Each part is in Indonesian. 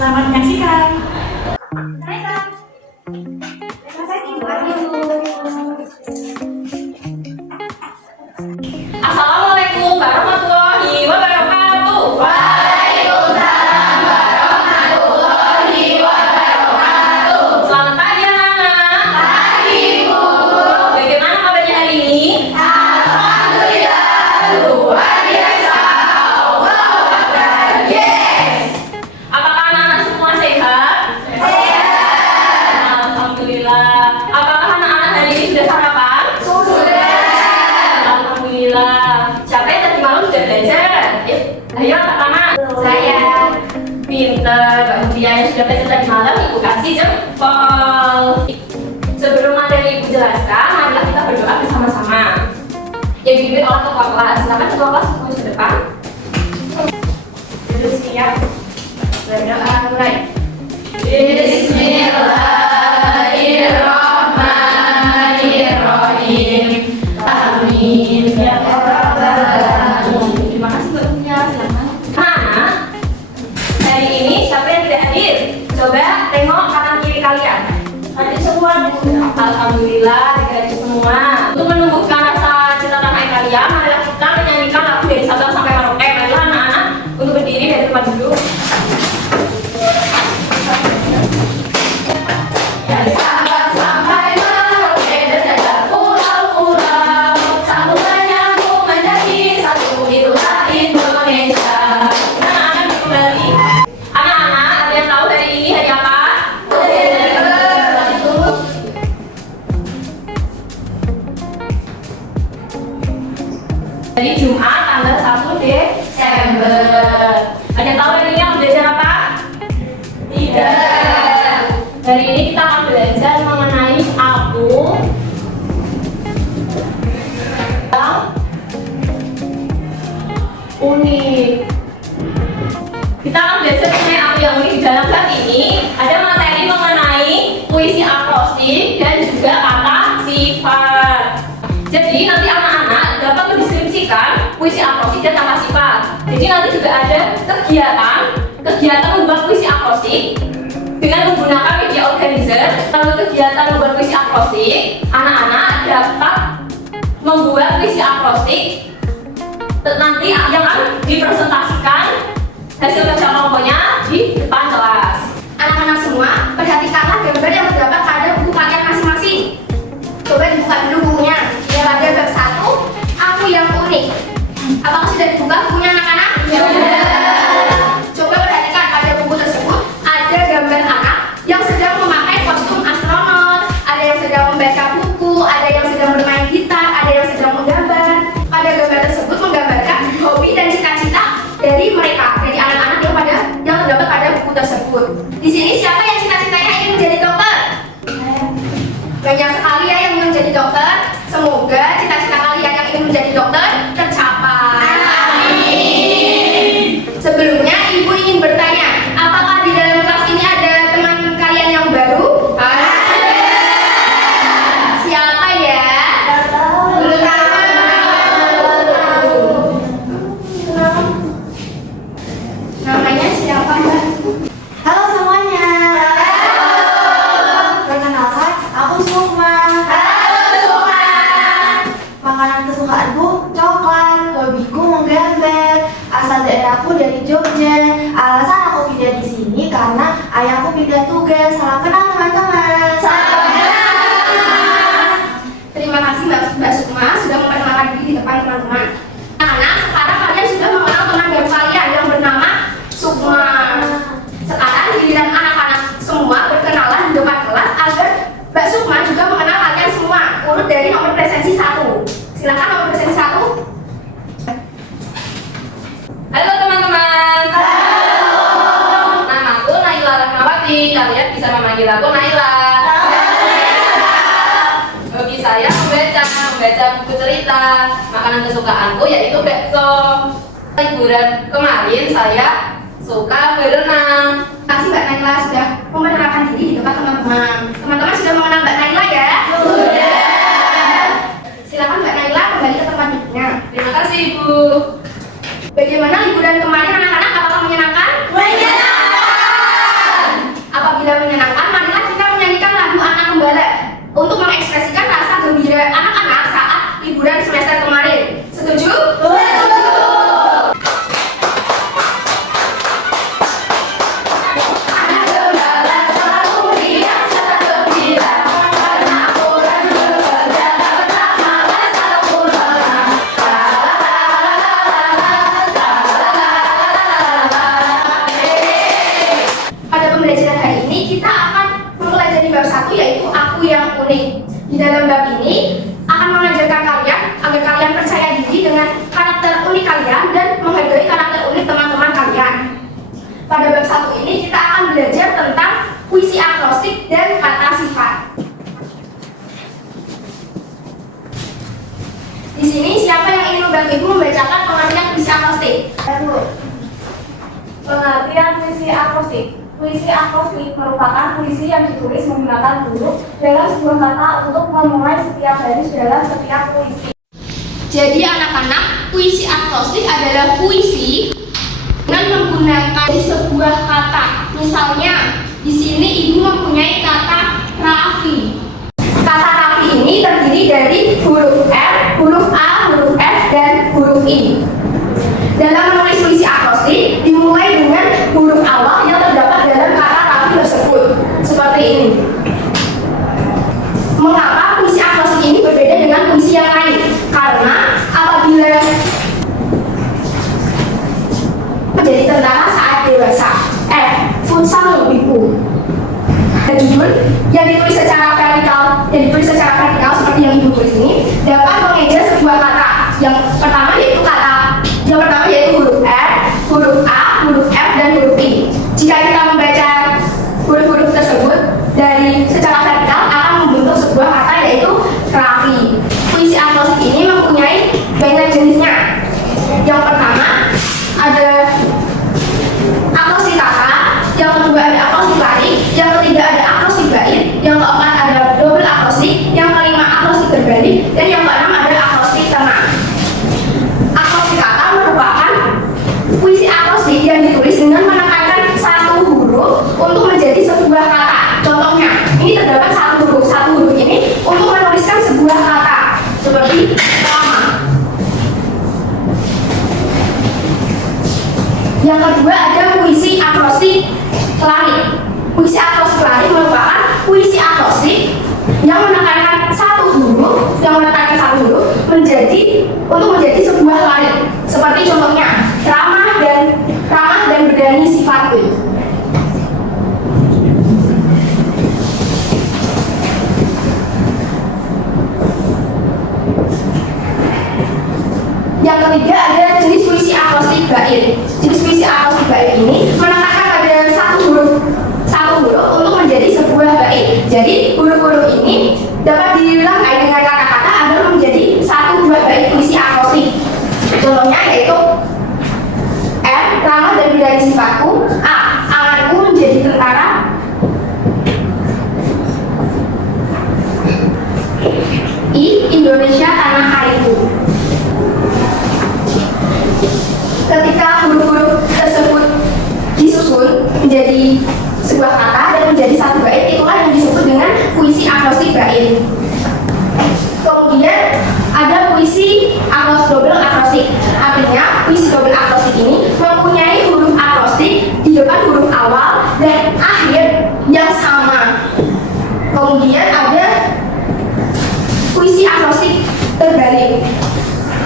Selamat menyaksikan. Assalamualaikum warahmatullahi wabarakatuh. Waalaikumsalam warahmatullahi wabarakatuh. Selamat pagi anak-anak. Pagi, Bu. Bagaimana kabarnya hari ini? Alhamdulillah, luar biasa. Allahu Akbar. Yes. Apakah anak-anak semua sehat? Sehat. Alhamdulillah. Apakah anak-anak hari ini sudah sarapan? Sudah. Alhamdulillah. Siapa yang tadi malam sudah belajar? Ayo anak-anak. Saya. Pinter. Mbak Mutia yang sudah belajar tadi malam, Ibu kasih jempol. Sebelum materi Ibu jelaskan, marilah kita berdoa bersama-sama. Yang dipimpin oleh ketua kelas. Silakan ketua kelas maju ke depan. Duduk siap. Berdoa mulai. Bismillahirrahmanirrahim. Amin. Ya Rabbal Alamin. Terima kasih Mbak Mutia. Silakan. Anak, hari ini siapa yang tidak hadir? Coba tengok kanan kiri kalian. Hadir semua. Alhamdulillah, hadir semua. Untuk menumbuhkan rasa cinta tanah air kalian, marilah kita menyanyikan lagu dari Sabang sampai Merauke. Marilah anak-anak untuk berdiri dari tempat duduk. Dari Sabang sampai Merauke dan ada pulau-pulau, sambung menyambung menjadi satu, itulah Indonesia. Anak-anak kembali. Anak-anak, ada yang tahu hari ini hari apa? Hari Jumat tanggal 1 Desember. Ada yang tahu hari ini aku belajar apa? Tidak. Hari ini kita akan belajar mengenai aku yang unik. Kita akan belajar mengenai aku yang unik. Di dalam bab ini ada materi mengenai puisi akrostik dan juga kata sifat. Jadi nanti anak-anak dapat mendeskripsikan puisi akrostik dan kata sifat. Jadi nanti juga ada kegiatan membuat puisi akrostik dengan menggunakan media organizer. Kalau kegiatan membuat puisi akrostik, anak-anak dapat membuat puisi akrostik nanti yang akan dipresentasikan hasil kerja kelompoknya di depan kelas. Anak-anak semua, perhatikanlah gambar yang terdapat pada buku kalian masing-masing. Coba dibuka dulu bukunya. Yang pada bab 1, aku yang unik. Apakah sudah dibuka bukunya anak-anak? Coba perhatikan pada buku tersebut ada gambar anak yang sedang memakai kostum astronot, ada yang sedang membaca buku, ada yang sedang bermain gitar, ada yang sedang menggambar. Pada gambar tersebut menggambarkan hobi dan cita-cita dari mereka, dari anak-anak yang terdapat pada buku tersebut. Di sini siapa yang cita-citanya ingin menjadi dokter? Banyak sekali ya yang ingin menjadi dokter. Semoga cita-cita kalian yang ingin menjadi dokter tercapai. Amin. Sebelumnya Ibu ingin bertanya, apakah di dalam kelas ini ada teman kalian yang baru? Siapa ya? Belum tahu. Namanya siapa, Mbak? Halo semuanya. Perkenalkan, aku Sukma. Makanan kesukaanku coklat, hobiku menggambar. Asal daerahku dari Jogja. Alasan aku pindah di sini karena ayahku pindah tugas. Salam kenal teman-teman. Terima kasih Mbak Sukma sudah memperkenalkan diri di depan teman-teman. Anak-anak, sekarang kalian sudah mengenal teman baru kalian yang bernama Sukma. Sekarang giliran anak-anak semua berkenalan di depan kelas agar Mbak Sukma juga mengenal kalian semua. Urut dari nomor presensi 1. Silakan nomor presensi 1. Halo teman-teman. Namaku Naila Rahmawati. Kalian bisa memanggil aku Naila. Hobi saya membaca buku cerita. Makanan kesukaanku yaitu bakso. Liburan kemarin saya suka berenang. Terima kasih Mbak Naila sudah memperkenalkan diri di depan teman-teman. Teman-teman sudah mengenal Mbak Naila ya? Sudah. Silakan Mbak Naila kembali ke tempat duduknya. Terima kasih Ibu. Bagaimana liburan kemarin anak-anak? Apakah menyenangkan? Menyenangkan. puisi akrostik, dan kata sifat. Di sini siapa yang ingin membantu Ibu membacakan pengertian puisi akrostik? Pengertian puisi akrostik. Puisi akrostik merupakan puisi yang ditulis menggunakan huruf dalam sebuah kata untuk memulai setiap baris dalam setiap puisi. Jadi anak-anak, puisi akrostik adalah puisi dengan menggunakan sebuah kata. Misalnya, di sini Ibu mempunyai kata Raffi. Kata Raffi ini terdiri dari huruf R, huruf A, huruf F, dan huruf I. Dalam menulis puisi akrostik dimulai dengan huruf awal yang terdapat dalam kata Raffi tersebut, seperti ini. Mengapa puisi akrostik ini berbeda dengan puisi yang lain? Karena apabila menjadi tentara saat dewasa, F. Futsal hobiku. Dan judul yang ditulis secara vertikal seperti yang Ibu tulis ini dapat mengeja sebuah kata. Yang pertama yaitu huruf R, huruf A, huruf F, dan huruf I. Jika kita membaca huruf-huruf tersebut dari secara vertikal akan membentuk sebuah kata yaitu Raffi. Puisi akrostik ini mempunyai banyak jenisnya. Yang pertama ada akrostik kata, yang kedua ada akrostik larik, yang ketiga ada akrostik bait, yang keempat ada double akrostik, yang kelima akrostik terbalik, dan yang keenam ada akrostik tengah. Akrostik kata merupakan puisi akrostik yang ditulis dengan menekankan satu huruf untuk menjadi sebuah kata. Contohnya, ini terdapat satu huruf ini untuk menuliskan sebuah kata seperti lama. Yang kedua ada puisi akrostik larik. Puisi akrostik larik merupakan puisi akrostik yang menekankan satu huruf untuk menjadi sebuah larik. Seperti contohnya ramah dan berani sifatku. Yang ketiga ada jenis puisi akrostik bait. Jenis puisi akrostik bait ini menekankan pada satu huruf untuk menjadi sebuah bait. Jadi huruf-huruf ini dapat dirangkai dengan kata-kata agar menjadi satu buah bait puisi akrostik. Contohnya yaitu R. Ramah dan berani sifatku. A. Anganku menjadi tentara. I. Indonesia tanah airku. Ketika huruf-huruf tersebut disusun menjadi sebuah kata dan menjadi satu bait, itulah yang disebut dengan puisi akrostik bait. Kemudian ada puisi double akrostik. Artinya puisi double akrostik ini mempunyai huruf akrostik di depan huruf awal dan akhir yang sama. Kemudian ada puisi akrostik terbalik.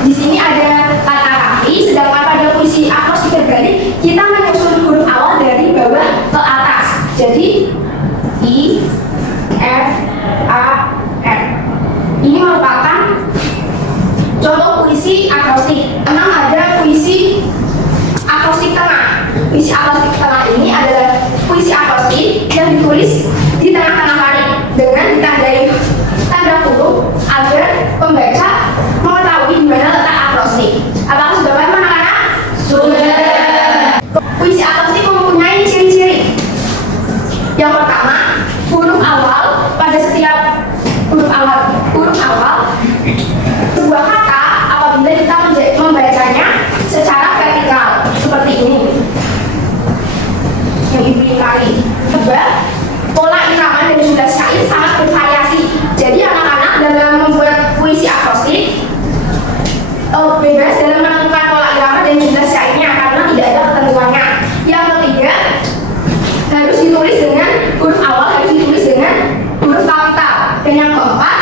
Di sini ada kata Raffi, sedangkan pada puisi akrostik terbalik kita menyusun huruf awal dari bawah ke atas. Jadi I, F, A, R. Ini merupakan contoh puisi akrostik. Memang ada puisi akrostik tengah. Puisi akrostik tengah ini adalah puisi akrostik yang ditulis di tengah-tengah larik dengan ditandai tanda kurung agar pembaca mengetahui di mana letak akrostik. Apakah sudah paham anak-anak? Sudah. Puisi akrostik mempunyai ciri-ciri. Yang pertama, huruf awal pada setiap huruf awal sebuah kata apabila kita membacanya secara vertikal seperti ini yang Ibu ingkari. Kedua, pola iraman dan jumlah syair sangat bervariasi. Jadi anak-anak dalam membuat puisi akrostik bebas dalam menentukan pola irama dan jumlah syairnya karena tidak ada ketentuannya. Yang ketiga, harus ditulis dengan huruf awal, harus ditulis dengan huruf kapital. Dan yang keempat,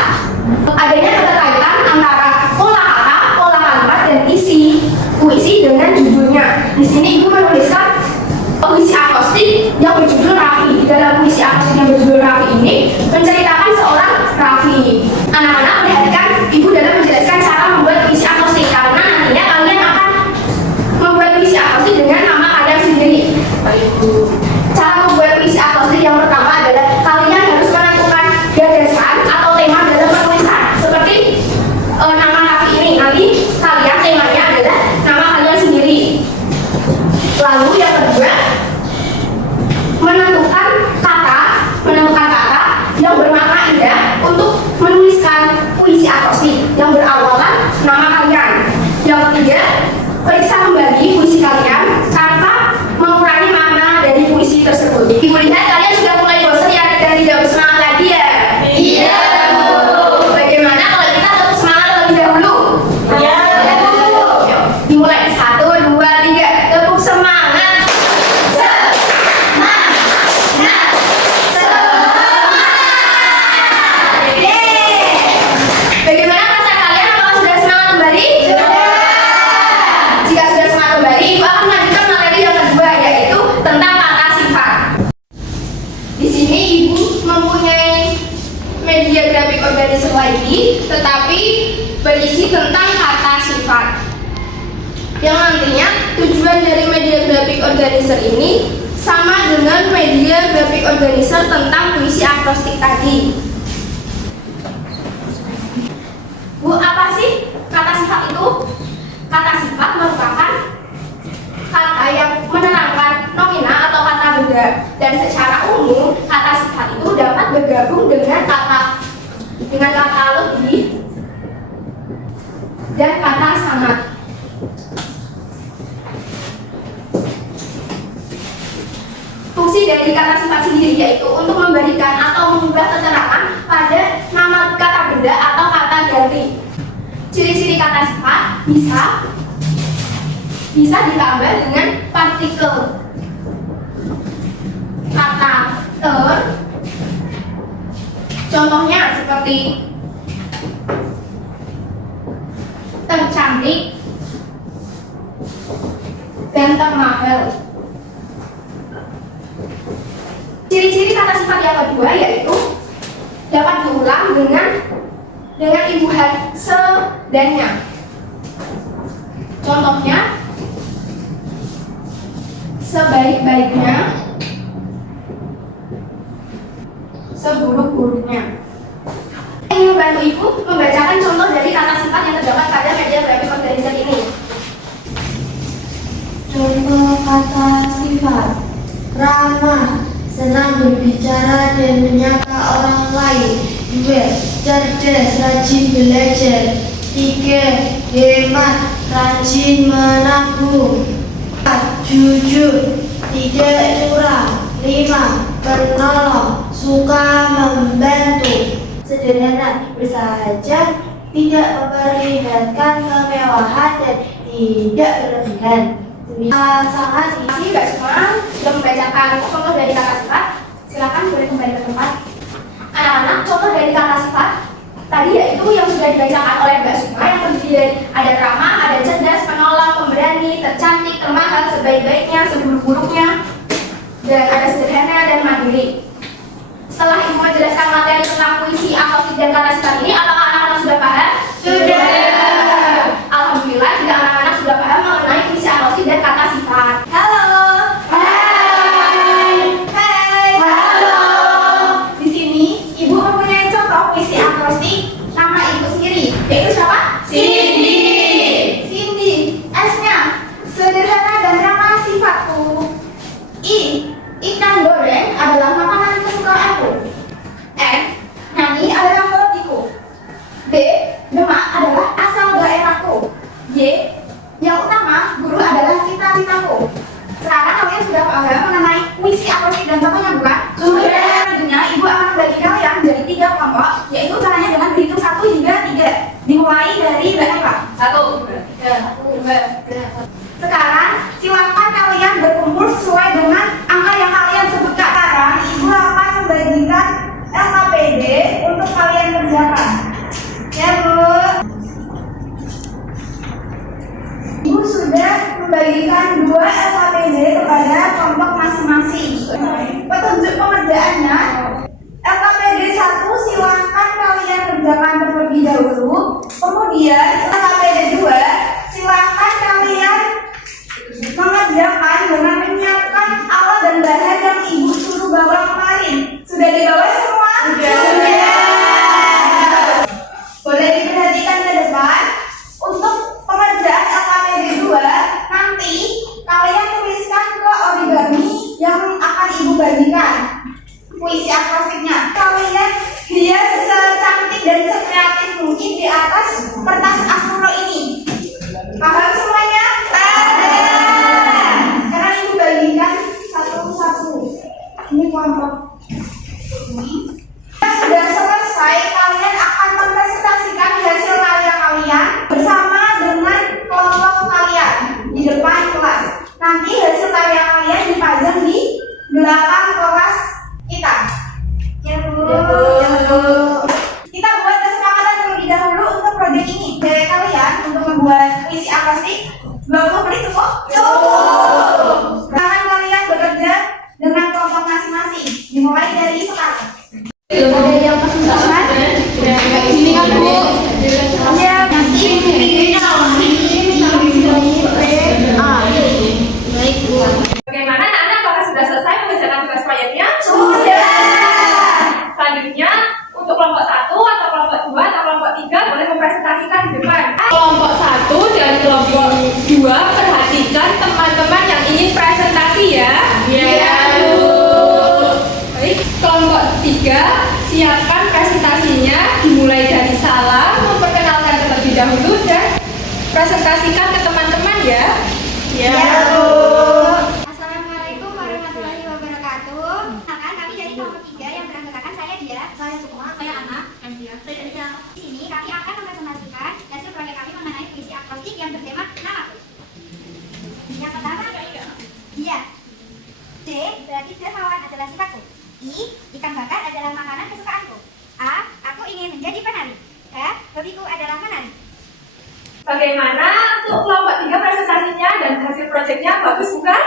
adanya keterkaitan antara pola kata, pola kalimat, dan isi puisi dengan judulnya. Di sini Ibu menuliskan puisi akrostik yang berjudul Raffi. Dalam puisi akrostik yang berjudul Raffi ini menceritakan seorang Raffi. Anak-anak perhatikan Ibu dalam menjelaskan cara membuat puisi akrostik karena nantinya kalian akan membuat puisi akrostik dengan nama kalian sendiri. Cara membuat puisi akrostik yang pertama adalah yang berawalan nama kalian. Yang ketiga, periksa kembali puisi kalian tanpa mengurangi makna dari puisi tersebut. Ibu lihat kalian sudah mulai bosan ya dan tidak bersemangat lagi ya? Iya, Bu. Bagaimana kalau kita tetap semangat terlebih dahulu? Iya, Bu. Yuk, dimulai 1, 2, 3, tepuk semangat. Semangat. Bagaimana perasaan kalian? Apakah sudah semangat kembali? Jika sudah semangat kembali, Ibu akan melanjutkan materi yang kedua, yaitu tentang kata sifat. Di sini Ibu mempunyai media grafik organizer lagi, tetapi berisi tentang kata sifat. Yang nantinya tujuan dari media grafik organizer ini sama dengan media grafik organizer tentang puisi akrostik tadi. Bu, apa sih kata sifat itu? Kata sifat merupakan kata yang menerangkan nomina atau kata benda, dan secara umum kata sifat itu dapat bergabung dengan kata lebih dan kata sangat. Fungsi dari kata sifat sendiri yaitu untuk memberikan atau mengubah keterangan pada nama kata benda atau kata ganti. Ciri-ciri kata sifat bisa ditambah dengan partikel. Kata contohnya seperti tercantik dan termahal. Ciri-ciri kata sifat yang kedua yaitu dapat diulang dengan imbuhan se dan nya. Contohnya sebaik-baiknya, seburuk-buruknya. Ingin membantu Ibu membacakan contoh dari kata sifat yang terdapat pada media grafik organizer ini. Contoh kata sifat: ramah, senang berbicara dan menyapa orang lain. 2. Cerdas, rajin belajar. 3. Hemat, rajin menabung. 4. Jujur, tidak curang. 5. Penolong, suka membantu. Sederhana, bersahaja, tidak memperlihatkan kemewahan dan tidak berlebihan. Sangat isi Mbak Suma sudah membacakan contoh dari kata sifat. Silakan boleh kembali ke tempat. Anak-anak, contoh dari kata sifat tadi yaitu yang sudah dibacakan oleh Mbak Suma yang terdiri dari ada ramah, ada cerdas, penolong, pemberani, tercantik, termahal, sebaik-baiknya, seburuk-buruknya, dan ada sederhana dan mandiri. Setelah Ibu menjelaskan materi tentang puisi, akrosit, dan kata sifat ini, apakah anak-anak sudah paham? Sudah. Alhamdulillah, jika anak-anak sudah paham mengenai puisi, akrosit, dan kata sifat. Halo. Hai. Hai. Halo. Di sini Ibu mempunyai contoh puisi akrosit nama Ibu sendiri, yaitu siapa? Cindy. Cindy. S-nya sederhana dan ramah sifatku. I. Ikan goreng adalah makanan kesukaanku. N. Nyanyi adalah hobiku. B. Demak adalah asal daerahku. Y. Yang utama, guru adalah cita-citaku. Sekarang kalian sudah paham mengenai puisi akrosit dan contohnya bukan? Sudah. Selanjutnya, Ibu akan membagi kalian jadi 3 kelompok, yaitu caranya dengan berhitung 1 hingga 3. Dimulai dari Mbak Eva. 1, 2, 3. Sekarang, silakan kalian berkumpul sesuai dengan angka yang kalian sebutkan. Sekarang, Ibu akan membagikan LKPD untuk kalian kerjakan. Ya, Bu. Ibu sudah membagikan 2 LKPD kepada kelompok masing-masing. Petunjuk pengerjaannya, LKPD 1 silakan kalian kerjakan terlebih dahulu. Kemudian LKPD 2 silakan kalian mengerjakan dengan menyiapkan alat dan bahan yang Ibu suruh bawa kemarin. Sudah dibawa semua? Sudah. Boleh diperhatikan ke depan. Untuk pengerjaan LKPD 2 nanti kalian tuliskan ke origami yang akan Ibu bagikan puisi akrositnya. Kalian hias secantik dan sekreatif mungkin di atas belakang kelas kita. Ya Bu. Kita buat kesepakatan terlebih dahulu untuk proyek ini. Dari kalian untuk membuat puisi akrostik 20 menit cukup? Cukup. Sekarang kalian bekerja dengan kelompok masing-masing. Dimulai dari sekarang. Ada yang kesusahan? Ini kan Bu. Ya, nanti ini. Baik Bu. Bagaimana anak-anak, apakah sudah selesai mengerjakan tugas proyeknya? Sudah. Selanjutnya, untuk kelompok 1 atau kelompok 2 atau kelompok 3 boleh mempresentasikan di depan. Kelompok 1 dan kelompok 2 perhatikan teman-teman yang ingin presentasi ya. Iya, Bu. Baik, kelompok 3 siapkan presentasinya dimulai dari salam, memperkenalkan terlebih dahulu dan presentasikan ke teman-teman ya. Ya, Bu. Assalamualaikum warahmatullahi wabarakatuh. Kenalkan, kami dari kelompok 3 yang beranggotakan saya Dia, Saya Sukma, saya Ana, Saya Elia. Di sini kami akan mempresentasikan hasil proyek kami mengenai puisi akrostik yang bertema namaku. Yang pertama, dia. D berarti dermawan adalah sifatku. I, ikan bakar adalah makanan kesukaanku. A, aku ingin menjadi penari. H, hobiku adalah menari. Bagaimana untuk kelompok 3 presentasinya dan hasil proyeknya bagus bukan?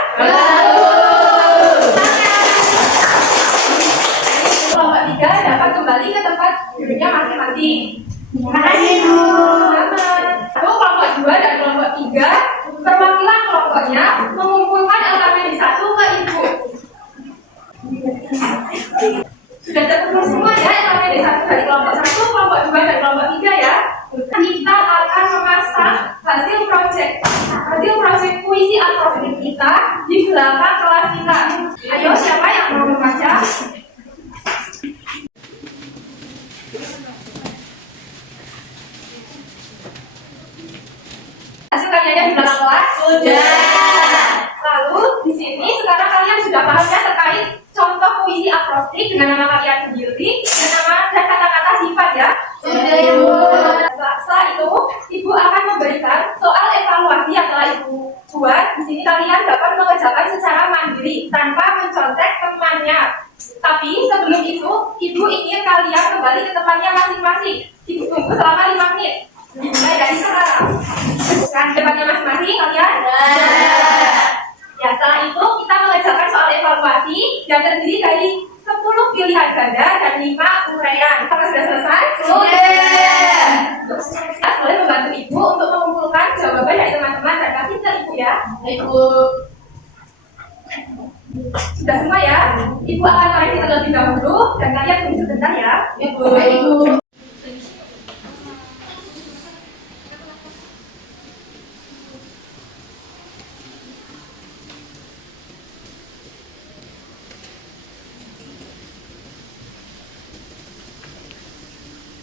Kelompok 3 dapat kembali ke tempat duduknya masing-masing. Terima kasih, Bu. Lalu kelompok 2 dan kelompok 3 perwakilan kelompoknya mengumpulkan LKPD 1 ke ibu. Sudah terkumpul semua ya LKPD 1 dari kelompok 1, kelompok 2 dan kelompok 3 ya. Nanti kita akan memasang hasil proyek puisi akrostik kita di belakang kelas kita. Ayo, siapa yang mau membaca? Hasil karyanya di belakang kelas? Sudah. Lalu di sini sekarang kalian sudah paham ya terkait contoh puisi akrostik dengan nama kalian sendiri dan nama dan kata-kata sifat ya. Sudah, Bu. Setelah itu, Ibu akan memberikan soal evaluasi yang telah Ibu buat. Di sini kalian dapat mengerjakan secara mandiri tanpa mencontek temannya. Tapi sebelum itu, Ibu ingin kalian kembali ke tempatnya masing-masing. Ibu tunggu selama 5 menit. Mulai dari sekarang. Kan tempatnya masing-masing kalian? Ya, setelah itu kita mengerjakan soal evaluasi yang terdiri dari 10 pilihan ganda dan 5 uraian. Apakah sudah selesai? Sudah. Kita boleh membantu Ibu untuk mengumpulkan jawaban dari teman-teman dan kasih ke Ibu ya. Ibu. Sudah semua ya? Ibu akan koreksi terlebih dahulu dan kalian tunggu sebentar ya. Ibu.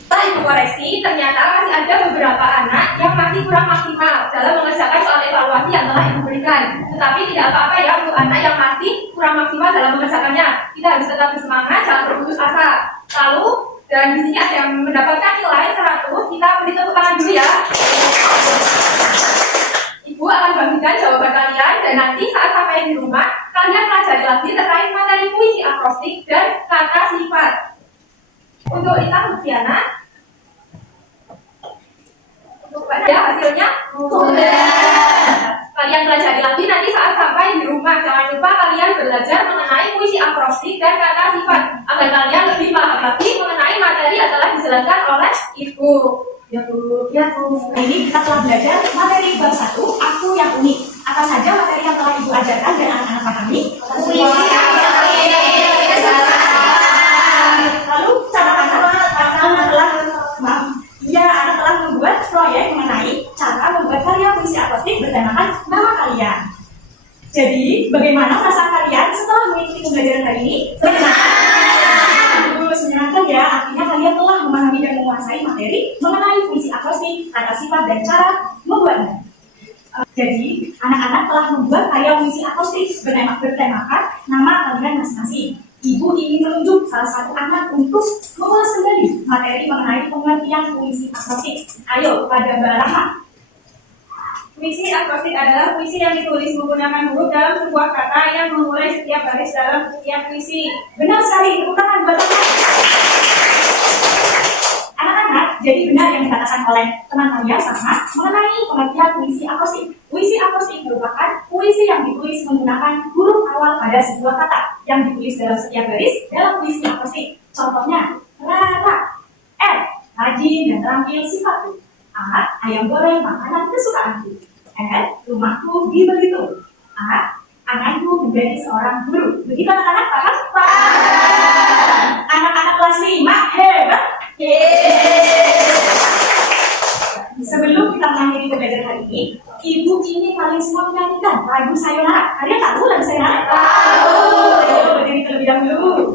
Setelah Ibu koreksi, ternyata masih ada beberapa anak yang masih kurang maksimal dalam mengerjakan soal evaluasi yang telah Ibu berikan. Tetapi tidak apa-apa ya untuk anak yang masih kurang maksimal dalam mengerjakannya. Kita harus tetap bersemangat, jangan berputus asa. Lalu, dan di sini ada yang mendapatkan nilai 100, kita beri tepuk tangan dulu ya. Ibu akan bagikan jawaban kalian dan nanti saat sampai di rumah, kalian pelajari lagi terkait materi puisi akrostik dan kata sifat. Untuk Ita Luciana, untuk pada hasilnya sudah. Kalian pelajari lagi nanti saat sampai di rumah. Jangan lupa kalian belajar mengenai puisi akrostik dan kata sifat agar kalian lebih paham lagi mengenai materi yang telah dijelaskan oleh Ibu. Ya, Bu. Ya, Bu. Ini kita telah belajar materi bab 1, aku yang unik. Apa saja materi yang telah Ibu ajarkan dan anak-anak pahami? Puisi akrostik. Lalu cara anak telah membuat proyek mengenai cara membuat karya puisi akrostik bertemakan nama kalian. Jadi, bagaimana perasaan kalian setelah mengikuti pembelajaran hari ini? Bagus, menyenangkan ya. Artinya kalian telah memahami dan menguasai materi mengenai puisi akrostik, kata sifat, dan cara membuatnya. Jadi, anak-anak telah membuat karya puisi akrostik bertemakan nama kalian masing-masing. Ibu ingin menunjuk salah satu anak untuk mengulas kembali materi mengenai pengertian puisi akrostik. Ayo, pada Mbak Rahma. Puisi akrostik adalah puisi yang ditulis menggunakan huruf dalam sebuah kata yang mengurai setiap baris dalam setiap puisi. Benar sekali, tepuk tangan buat teman. Anak-anak, jadi benar yang dikatakan oleh teman kalian sama mengenai pengertian puisi akrostik. Puisi akrostik merupakan puisi yang ditulis menggunakan huruf awal pada sebuah kata yang ditulis dalam setiap baris dalam puisi akrostik. Contohnya, rara, rajin dan terampil sifatku. A, ayam goreng makanan kesukaanku. Rumahku di Belitung. Anakku menjadi seorang guru. Begitu anak-anak, paham? Paham. Anak-anak kelas 5 hebat. Sebelum kita mengakhiri pembelajaran hari ini, Ibu ingin kalian semua menyanyikan lagu Sayonara. Kalian tahu lagu Sayonara? Tahu. Ayo berdiri terlebih dahulu.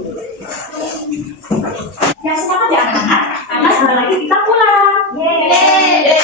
Ya semangat ya anak-anak, karena sebentar lagi kita pulang. Yeay.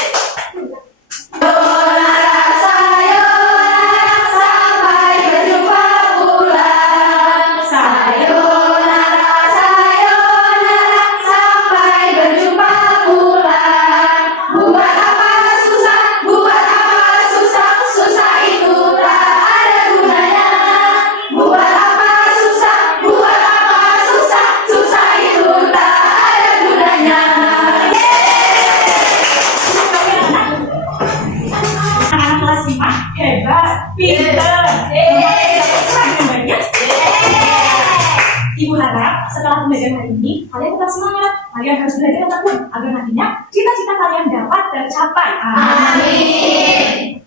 Ibu harap setelah pembelajaran hari ini kalian tetap semangat. Kalian harus belajar tekun agar nantinya cita-cita kalian dapat tercapai. Amin.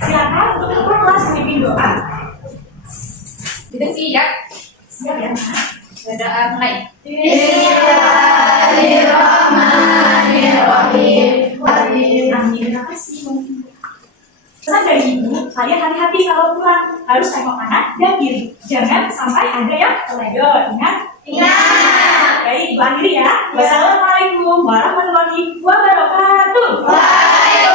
Silakan untuk ketua kelas memimpin doa. Kita siap. Siap ya. Berdoa mulai. Bismillahirrahmanirrahim. Amin. Terima kasih. Pesan dari ibu, kalian hati-hati kalau pulang, harus tengok kanan dan kiri. Jangan sampai ada yang teledor. Ingat? Ingat. Baik, ibu akhiri ya. Wassalamualaikum warahmatullahi wabarakatuh. Waalaikumsalam.